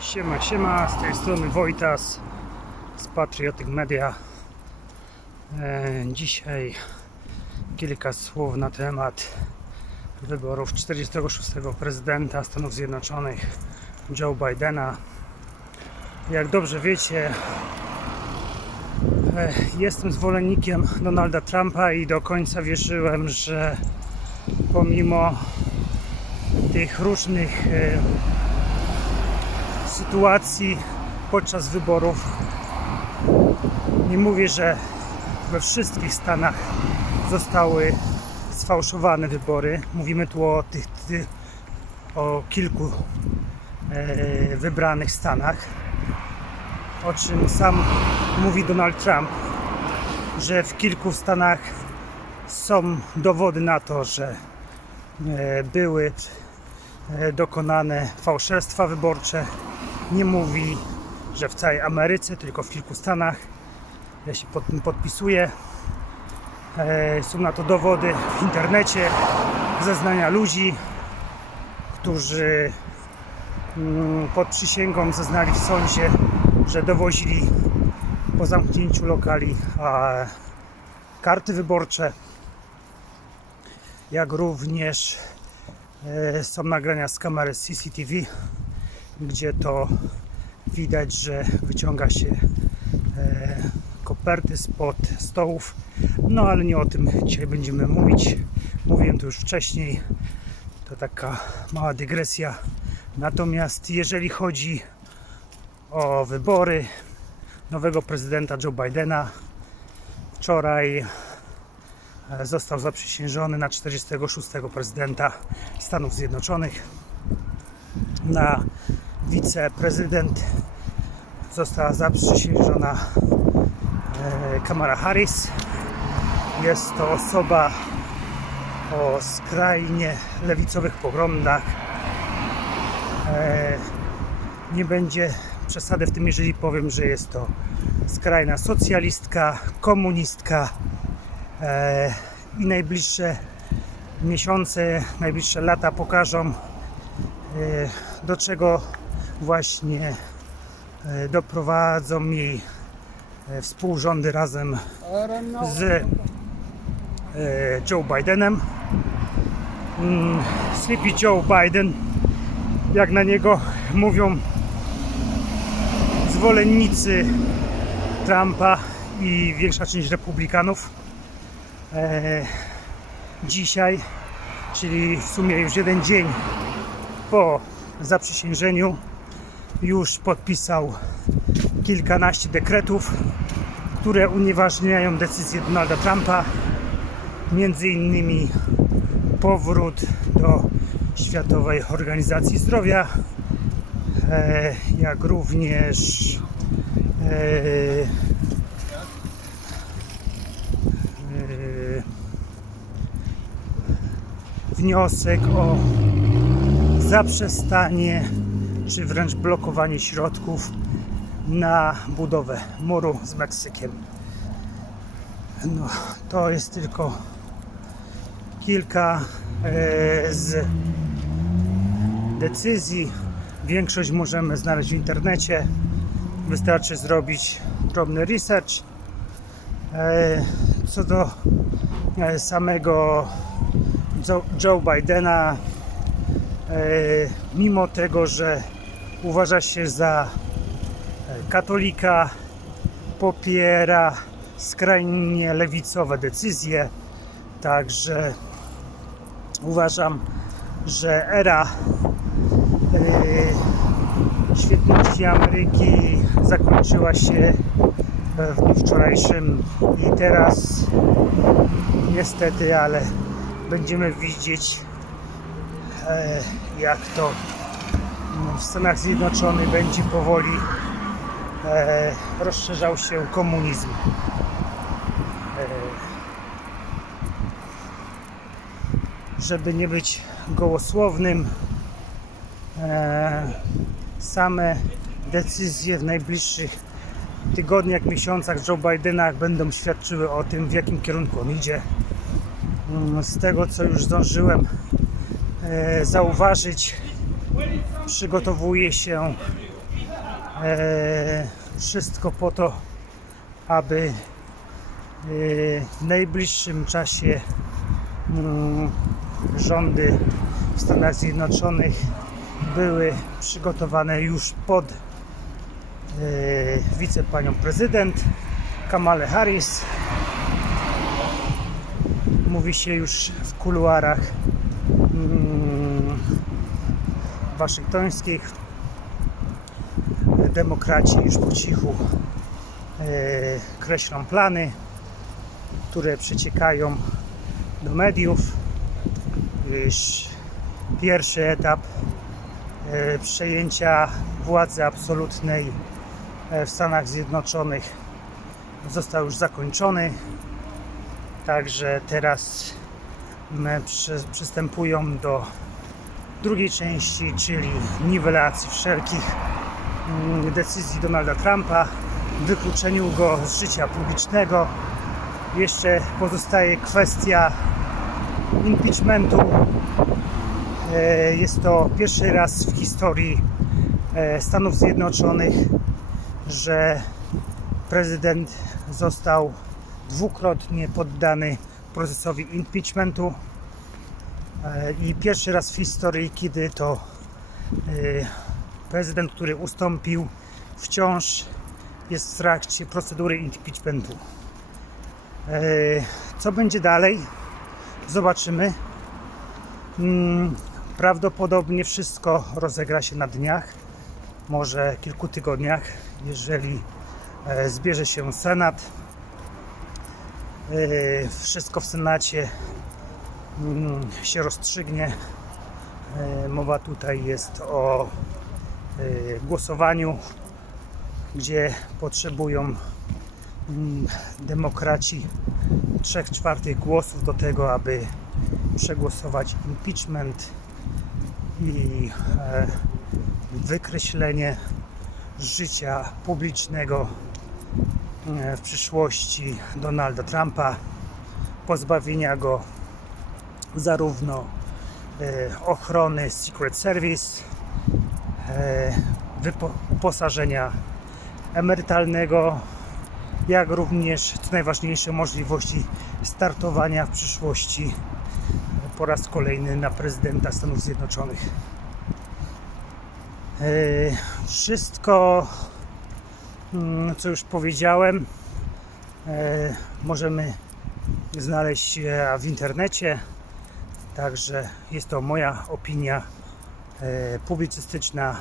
Siema, siema, z tej strony Wojtas z Patriotic Media. E, dzisiaj kilka słów na temat wyborów 46. prezydenta Stanów Zjednoczonych Joe Bidena. Jak dobrze wiecie, e, jestem zwolennikiem Donalda Trumpa i do końca wierzyłem, że pomimo tych różnych e, sytuacji podczas wyborów. Nie mówię, że we wszystkich Stanach zostały sfałszowane wybory. Mówimy tu o tych, ty, o kilku e, wybranych Stanach, o czym sam mówi Donald Trump, że w kilku Stanach są dowody na to, że e, były e, dokonane fałszerstwa wyborcze. Nie mówi, że w całej Ameryce, tylko w kilku stanach. Ja się pod tym podpisuję. E, Są na to dowody w internecie, zeznania ludzi, którzy mm, pod przysięgą zeznali w sądzie, że dowozili po zamknięciu lokali karty wyborcze, jak również e, są nagrania z kamery CCTV, gdzie to widać, że wyciąga się e, koperty spod stołów. No ale nie o tym dzisiaj będziemy mówić. Mówiłem to już wcześniej. To taka mała dygresja. Natomiast jeżeli chodzi o wybory nowego prezydenta Joe Bidena, wczoraj e, został zaprzysiężony na 46. prezydenta Stanów Zjednoczonych. Na wiceprezydent została zaprzysiężona e, Kamala Harris. Jest to osoba o skrajnie lewicowych poglądach. E, Nie będzie przesady w tym, jeżeli powiem, że jest to skrajna socjalistka, komunistka e, i najbliższe miesiące, najbliższe lata pokażą, do czego właśnie e, doprowadzą jej e, współrządy razem z e, Joe Bidenem. Mm, Sleepy Joe Biden, jak na niego mówią zwolennicy Trumpa i większa część republikanów. Dzisiaj, czyli w sumie już jeden dzień po zaprzysiężeniu, już podpisał kilkanaście dekretów, które unieważniają decyzję Donalda Trumpa, między innymi powrót do Światowej Organizacji Zdrowia, e, jak również e, e, wniosek o zaprzestanie czy wręcz blokowanie środków na budowę muru z Meksykiem. No, to jest tylko kilka e, z decyzji. Większość możemy znaleźć w internecie. Wystarczy zrobić drobny research. E, co do e, samego Jo- Joe Bidena, mimo tego, że uważa się za e, katolika, popiera skrajnie lewicowe decyzje. Także uważam, że era e, świetności Ameryki zakończyła się w dniu wczorajszym i teraz niestety, ale będziemy widzieć e, jak to w Stanach Zjednoczonych będzie powoli e, rozszerzał się komunizm. E, żeby nie być gołosłownym, e, same decyzje w najbliższych tygodniach, miesiącach Joe Bidena będą świadczyły o tym, w jakim kierunku on idzie. Mm, Z tego, co już zdążyłem e, zauważyć, przygotowuje się E, wszystko po to, aby e, w najbliższym czasie mm, rządy w Stanach Zjednoczonych były przygotowane już pod e, wicepanią prezydent Kamale Harris. Mówi się już w kuluarach waszyngtońskich. Demokraci już po cichu e, kreślą plany, które przeciekają do mediów, pierwszy etap e, przejęcia władzy absolutnej e, w Stanach Zjednoczonych został już zakończony. Także teraz przystępują do drugiej części, czyli niwelacji wszelkich mm, decyzji Donalda Trumpa, wykluczeniu go z życia publicznego. Jeszcze pozostaje kwestia impeachmentu. E, Jest to pierwszy raz w historii e, Stanów Zjednoczonych, że prezydent został dwukrotnie poddany procesowi impeachmentu i pierwszy raz w historii, kiedy to e, prezydent, który ustąpił, wciąż jest w trakcie procedury impeachmentu. E, Co będzie dalej? Zobaczymy. Mm, Prawdopodobnie wszystko rozegra się na dniach, może kilku tygodniach, jeżeli e, zbierze się Senat. E, Wszystko w Senacie się rozstrzygnie. E, Mowa tutaj jest o e, głosowaniu, gdzie potrzebują mm, demokraci 3 czwartych głosów do tego, aby przegłosować impeachment i e, wykreślenie życia publicznego w przyszłości Donalda Trumpa, pozbawienia go zarówno e, ochrony Secret Service, e, wypo- uposażenia emerytalnego, jak również, co najważniejsze, możliwości startowania w przyszłości po raz kolejny na prezydenta Stanów Zjednoczonych. E, Wszystko, mm, co już powiedziałem, możemy znaleźć w internecie. Także jest to moja opinia e, publicystyczna.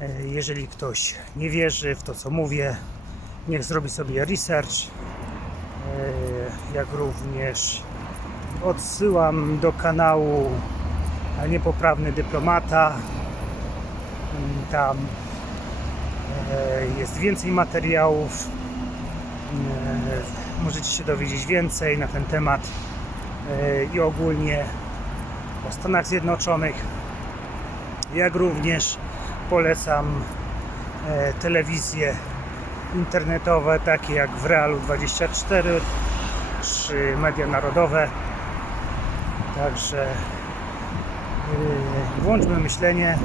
E, Jeżeli ktoś nie wierzy w to, co mówię, niech zrobi sobie research. E, Jak również odsyłam do kanału Niepoprawny Dyplomata. Mm, Tam jest więcej materiałów. E, Możecie się dowiedzieć więcej na ten temat i ogólnie o Stanach Zjednoczonych. Jak również polecam e, telewizje internetowe, takie jak w Realu 24 czy media narodowe. Także yy, włączmy myślenie,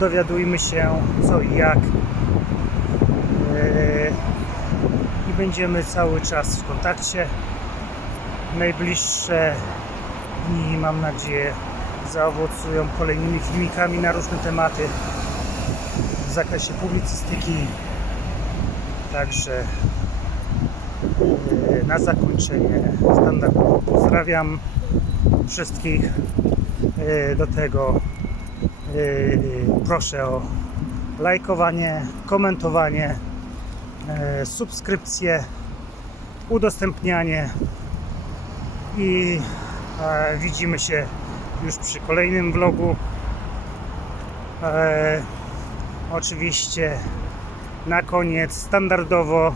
dowiadujmy się co i jak. I będziemy cały czas w kontakcie. Najbliższe dni, mam nadzieję, zaowocują kolejnymi filmikami na różne tematy w zakresie publicystyki. Także e, na zakończenie standardowo pozdrawiam wszystkich. E, Do tego e, proszę o lajkowanie, komentowanie, subskrypcje, udostępnianie i e, widzimy się już przy kolejnym vlogu. E, oczywiście na koniec standardowo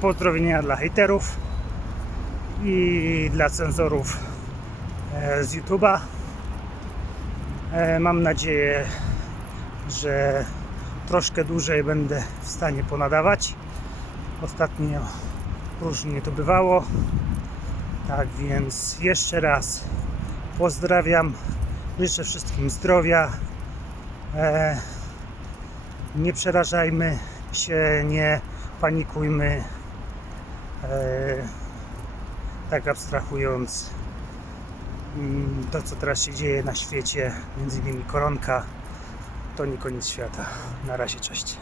pozdrowienia dla hejterów i dla cenzorów e, z YouTube'a. E, Mam nadzieję, że troszkę dłużej będę w stanie ponadawać. Ostatnio różnie to bywało. Tak więc jeszcze raz pozdrawiam. Życzę wszystkim zdrowia. E, Nie przerażajmy się, nie panikujmy. E, tak abstrahując, mm, to co teraz się dzieje na świecie, między innymi koronka, to nie koniec świata. Na razie, cześć.